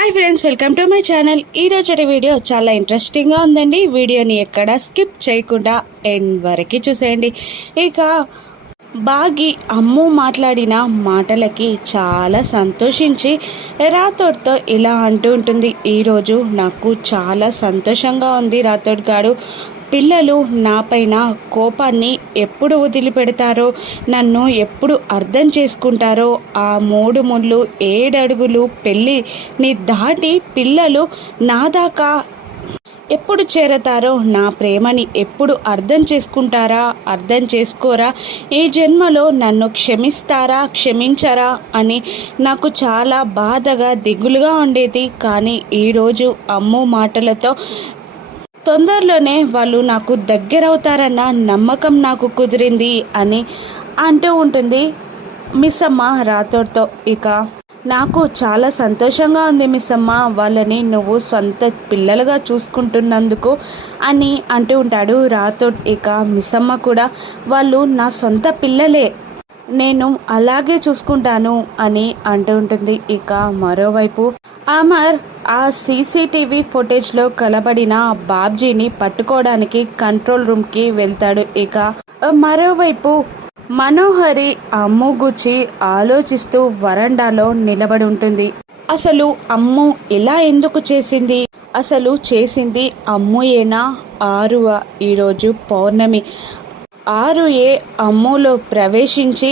Hi friends, welcome to my channel. ఈరోజు video చాలా ఇంట్రెస్టింగ్గా ఉందండి. వీడియోని ఎక్కడ స్కిప్ చేయకుండా ఎండ్ వరకు చూసేయండి. ఇక బాగి అమ్ము మాట్లాడిన మాటలకి చాలా సంతోషించి రాథోడ్తో ఇలా అంటూ ఉంటుంది. ఈరోజు నాకు చాలా సంతోషంగా ఉంది రాథోడ్ గారు. పిల్లలు నాపైన కోపాన్ని ఎప్పుడు వదిలిపెడతారో, నన్ను ఎప్పుడు అర్థం చేసుకుంటారో, ఆ 3 ముళ్ళు 7 అడుగులు పెళ్ళిని దాటి పిల్లలు నా దాకా ఎప్పుడు చేరతారో, నా ప్రేమని ఎప్పుడు అర్థం చేసుకుంటారా, అర్థం చేసుకోరా, ఈ జన్మలో నన్ను క్షమిస్తారా, క్షమించరా అని నాకు చాలా బాధగా దిగులుగా ఉండేది. కానీ ఈరోజు అమ్ము మాటలతో తొందరలోనే వాళ్ళు నాకు దగ్గరవుతారన్న నమ్మకం నాకు కుదిరింది అని అంటూ ఉంటుంది మిస్ అమ్మ రాథోడ్తో. ఇక నాకు చాలా సంతోషంగా ఉంది మిస్ అమ్మ, వాళ్ళని నువ్వు సొంత పిల్లలుగా చూసుకుంటున్నందుకు అని అంటూ ఉంటాడు రాథోడ్. ఇక మిస్ అమ్మ కూడా వాళ్ళు నా సొంత పిల్లలే, నేను అలాగే చూసుకుంటాను అని అంటూ ఉంటుంది. ఇక మరోవైపు అమర్ ఆ సీసీటీవీ ఫుటేజ్లో కలబడిన బాబ్జీని పట్టుకోవడానికి కంట్రోల్ రూమ్కి వెళ్తాడు. ఇక మరోవైపు మనోహరి అమ్ము గుచ్చి ఆలోచిస్తూ వరండాలో నిలబడి ఉంటుంది. అసలు అమ్ము ఇలా ఎందుకు చేసింది? అసలు చేసింది అమ్ముయేనా, ఆరువా? ఈరోజు పౌర్ణమి. 6A అమ్ములో ప్రవేశించి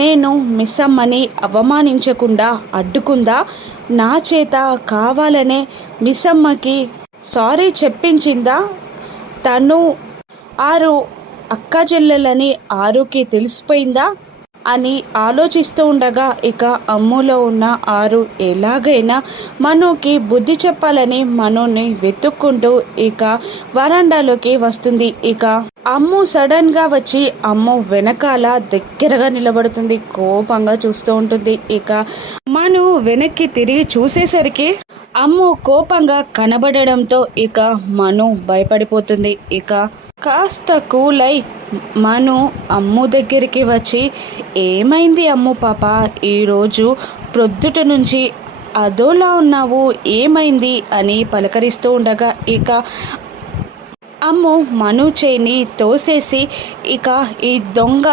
నేను మిస్ అమ్మని అవమానించకుండా అడ్డుకుందా? నా చేత కావాలనే మిస్ అమ్మకి సారీ చెప్పించిందా? తను 6 అక్క చెల్లెలని 6కి తెలిసిపోయిందా అని ఆలోచిస్తూ ఉండగా ఇక అమ్ములో ఉన్న 6 ఎలాగైనా మనోకి బుద్ధి చెప్పాలని మనోని వెతుక్కుంటూ ఇక వరండాలోకి వస్తుంది. ఇక అమ్ము సడన్ గా వచ్చి అమ్ము వెనకాల దగ్గరగా నిలబడుతుంది, కోపంగా చూస్తూ ఉంటుంది. ఇక మను వెనక్కి తిరిగి చూసేసరికి అమ్ము కోపంగా కనబడడంతో ఇక మను భయపడిపోతుంది. ఇక కాస్త కూలై మను అమ్ము దగ్గరికి వచ్చి, ఏమైంది అమ్ము పాప, ఈరోజు ప్రొద్దుట నుంచి అదోలా ఉన్నావు, ఏమైంది అని పలకరిస్తూ ఉండగా ఇక అమ్ము మను చేని తోసేసి, ఇక ఈ దొంగ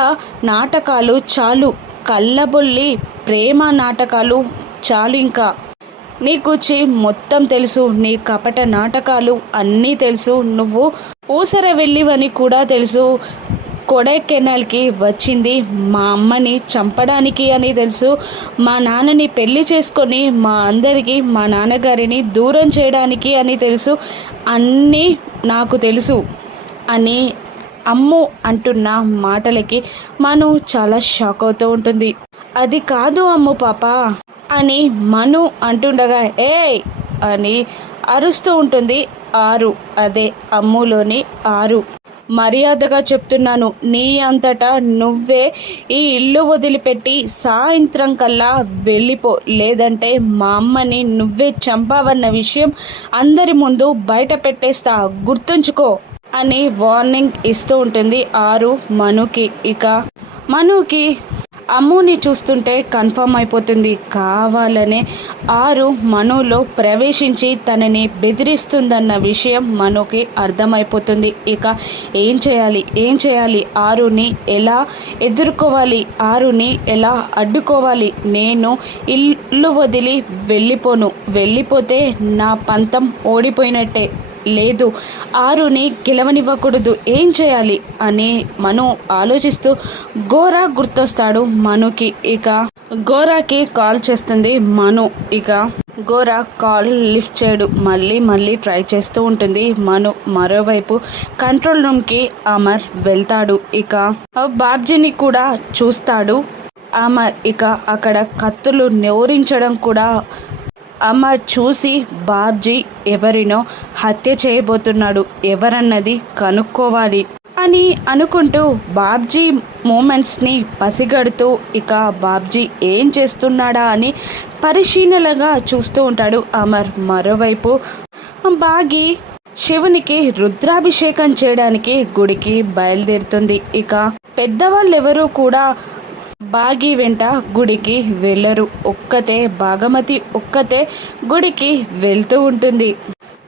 నాటకాలు చాలు, కళ్ళబొల్లి ప్రేమ నాటకాలు చాలు, ఇంకా నీ గురించి మొత్తం తెలుసు, నీ కపట నాటకాలు అన్నీ తెలుసు, నువ్వు ఊసర వెళ్ళివని కూడా తెలుసు, కొడైకెనాల్కి వచ్చింది మా అమ్మని చంపడానికి అని తెలుసు, మా నాన్నని పెళ్లి చేసుకొని మా అందరికీ మా నాన్నగారిని దూరం చేయడానికి అని తెలుసు, అన్నీ నాకు తెలుసు అని అమ్ము అంటున్న మాటలకి మను చాలా షాక్ అవుతూ ఉంటుంది. అది కాదు అమ్ము పాప అని మను అంటుండగా ఏయ్ అని అరుస్తూ ఉంటుంది 6, అదే అమ్ములోని 6. మర్యాదగా చెప్తున్నాను, నీ అంతటా నువ్వే ఈ ఇల్లు వదిలిపెట్టి సాయంత్రం కల్లా వెళ్ళిపో, లేదంటే మా అమ్మని నువ్వే చంపావన్న విషయం అందరి ముందు బయట పెట్టేస్తా, గుర్తుంచుకో అని వార్నింగ్ ఇస్తూ ఉంటుంది 6 మనుకి. ఇక మనుకి అమ్ముని చూస్తుంటే కన్ఫర్మ్ అయిపోతుంది, కావాలనే 6 మనులో ప్రవేశించి తనని బెదిరిస్తుందన్న విషయం మనుకి అర్థమైపోతుంది. ఇక ఏం చేయాలి 6ని ఎలా ఎదుర్కోవాలి, 6ని ఎలా అడ్డుకోవాలి? నేను ఇల్లు వదిలి వెళ్ళిపోను, వెళ్ళిపోతే నా పంతం ఓడిపోయినట్టే, లేదు 6ని గెలవనివ్వకూడదు, ఏం చేయాలి అని మను ఆలోచిస్తూ గోరా గుర్తొస్తాడు మనుకి. ఇక గోరాకి కాల్ చేస్తుంది మను. ఇక గోరా కాల్ లిఫ్ట్ చేయడు, మళ్ళీ ట్రై చేస్తూ ఉంటుంది మను. మరోవైపు కంట్రోల్ రూమ్కి అమర్ వెళ్తాడు. ఇక బాబ్జీని కూడా చూస్తాడు అమర్. ఇక అక్కడ కత్తులు నోరించడం కూడా అమర్ చూసి బాబ్జీ ఎవరినో హత్య చేయబోతున్నాడు, ఎవరన్నది కనుక్కోవాలి అని అనుకుంటూ బాబ్జీ మూమెంట్స్ని పసిగడుతూ ఇక బాబ్జీ ఏం చేస్తున్నాడా అని పరిశీలనగా చూస్తూ ఉంటాడు అమర్. మరోవైపు బాగి శివునికి రుద్రాభిషేకం చేయడానికి గుడికి బయలుదేరుతుంది. ఇక పెద్దవాళ్ళెవరూ కూడా బాగి వెంట గుడికి వెళ్ళరు. ఒక్కతే భాగమతి ఒక్కతే గుడికి వెళ్తూ ఉంటుంది.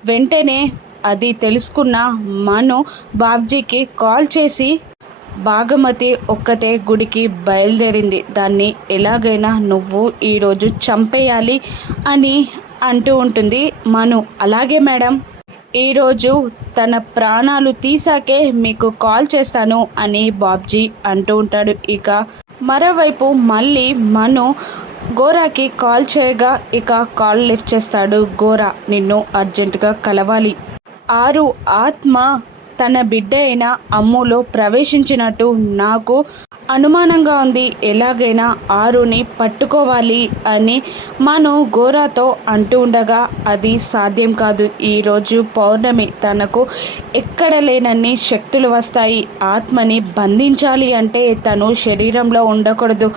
వెంటనే అది తెలుసుకున్న మను బాబ్జీకి కాల్ చేసి భాగమతి ఒక్కతే గుడికి బయలుదేరింది. దాన్ని ఎలాగైనా నువ్వు ఈరోజు చంపేయాలి అని అంటూ ఉంటుంది మను. అలాగే మేడం, ఈరోజు తన ప్రాణాలు తీసాకే మీకు కాల్ చేస్తాను అని బాబ్జీ అంటూ ఉంటాడు. ఇక మరోవైపు మళ్ళీ మను గోరాకి కాల్ చేయగా ఇక కాల్ లిఫ్ట్ చేస్తాడు గోరా. నిన్ను అర్జెంటుగా కలవాలి. ఆరు ఆత్మ తన బిడ్డ అయిన అమ్ములో ప్రవేశించినట్టు నాకు అనుమానంగా ఉంది. ఎలాగైనా ఆరుని పట్టుకోవాలి అని మను గోరాతో అంటూ ఉండగా అది సాధ్యం కాదు. ఈరోజు పౌర్ణమి, తనకు ఎక్కడ లేనన్ని శక్తులు వస్తాయి. ఆత్మని బంధించాలి అంటే తను శరీరంలో ఉండకూడదు.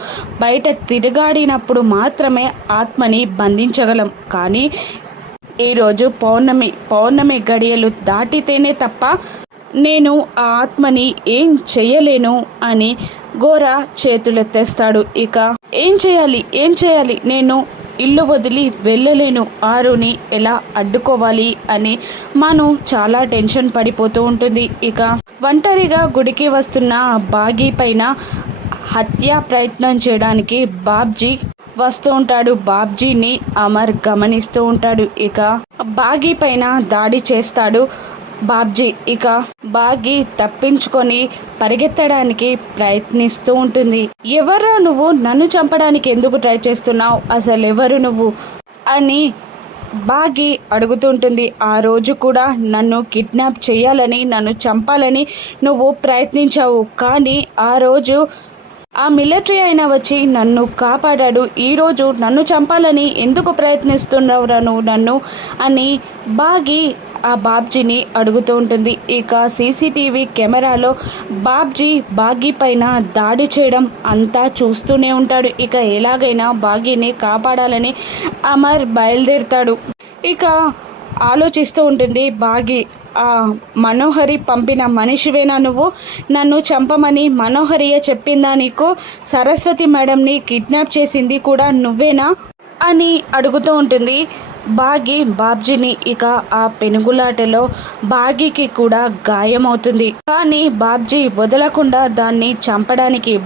బయట తిరగాడినప్పుడు మాత్రమే ఆత్మని బంధించగలం. కానీ ఈరోజు పౌర్ణమి గడియలు దాటితేనే తప్ప నేను ఆ ఆత్మని ఏం చెయ్యలేను అని గోరా చేతులెత్తేస్తాడు. ఇక ఏం చేయాలి, నేను ఇల్లు వదిలి వెళ్ళలేను. ఆరుని ఎలా అడ్డుకోవాలి అని మను చాలా టెన్షన్ పడిపోతూ ఉంటుంది. ఇక ఒంటరిగా గుడికి వస్తున్న బాగీ పైన హత్యా ప్రయత్నం చేయడానికి బాబ్జీ వస్తూ ఉంటాడు. బాబ్జీని అమర్ గమనిస్తూ ఉంటాడు. ఇక బాగీ పైన దాడి చేస్తాడు బాబ్జీ. ఇక బాగీ తప్పించుకొని పరిగెత్తడానికి ప్రయత్నిస్తూ ఉంటుంది. ఎవరా నువ్వు? నన్ను చంపడానికి ఎందుకు ట్రై చేస్తున్నావు? అసలు ఎవరు నువ్వు అని బాగీ అడుగుతుంటుంది. ఆ రోజు కూడా నన్ను కిడ్నాప్ చేయాలని, నన్ను చంపాలని నువ్వు ప్రయత్నించావు. కానీ ఆ రోజు ఆ మిలిటరీ అయినా వచ్చి నన్ను కాపాడాడు. ఈరోజు నన్ను చంపాలని ఎందుకు ప్రయత్నిస్తున్నావురా నువ్వు నన్ను అని బాగీ ఆ బాబ్జీని అడుగుతూ ఉంటుంది. ఇక సీసీటీవీ కెమెరాలో బాగీ పైన దాడి చేయడం అంతా చూస్తూనే ఉంటాడు. ఇక ఎలాగైనా బాగీని కాపాడాలని అమర్ బయలుదేరుతాడు. ఇక ఆలోచిస్తూ ఉంటుంది బాగీ. ఆ మనోహరి పంపిన మనిషివేనా నువ్వు? నన్ను చంపమని మనోహరియే చెప్పిందా నీకు? సరస్వతి మేడంని కిడ్నాప్ చేసింది కూడా నువ్వేనా అని అడుగుతూ ఉంటుంది బాగీ బాబ్జీని. ఇక ఆ పెనుగులాటలో బాగీకి కూడా గాయమవుతుంది. కానీ బాబ్జీ వదలకుండా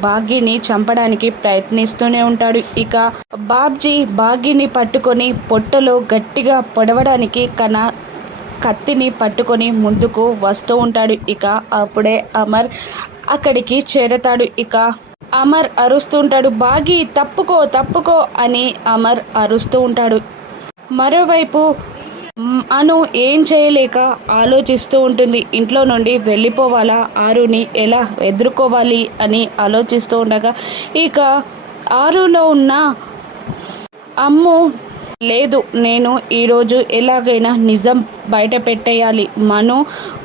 బాగీని చంపడానికి ప్రయత్నిస్తూనే ఉంటాడు. ఇక బాబ్జీ బాగీని పట్టుకొని పొట్టలో గట్టిగా పొడవడానికి కత్తిని పట్టుకొని ముందుకు వస్తూ ఉంటాడు. ఇక అప్పుడే అమర్ అక్కడికి చేరతాడు. ఇక అమర్ అరుస్తూ ఉంటాడు, బాగీ తప్పుకో అని అమర్ అరుస్తూ ఉంటాడు. మరోవైపు అను ఏం చేయలేక ఆలోచిస్తూ ఉంటుంది. ఇంట్లో నుండి వెళ్ళిపోవాలా, ఆరుని ఎలా ఎదుర్కోవాలి అని ఆలోచిస్తూ ఉండగా ఇక ఆరులో ఉన్న అమ్ము లేదు, నేను ఈరోజు ఎలాగైనా నిజం బయట పెట్టేయాలి, మను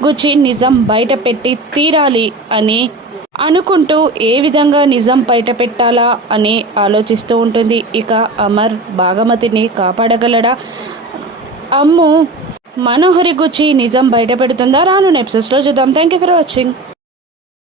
గుచి నిజం బయట పెట్టి తీరాలి అని అనుకుంటూ ఏ విధంగా నిజం బయట పెట్టాలా అని ఆలోచిస్తూ ఉంటుంది. ఇక అమర్ భాగమతిని కాపాడగలడా? అమ్ము మనోహరి గుచి నిజం బయట పెడుతుందా? రాను ఎపిసోడ్స్లో చూద్దాం. Thank you for watching.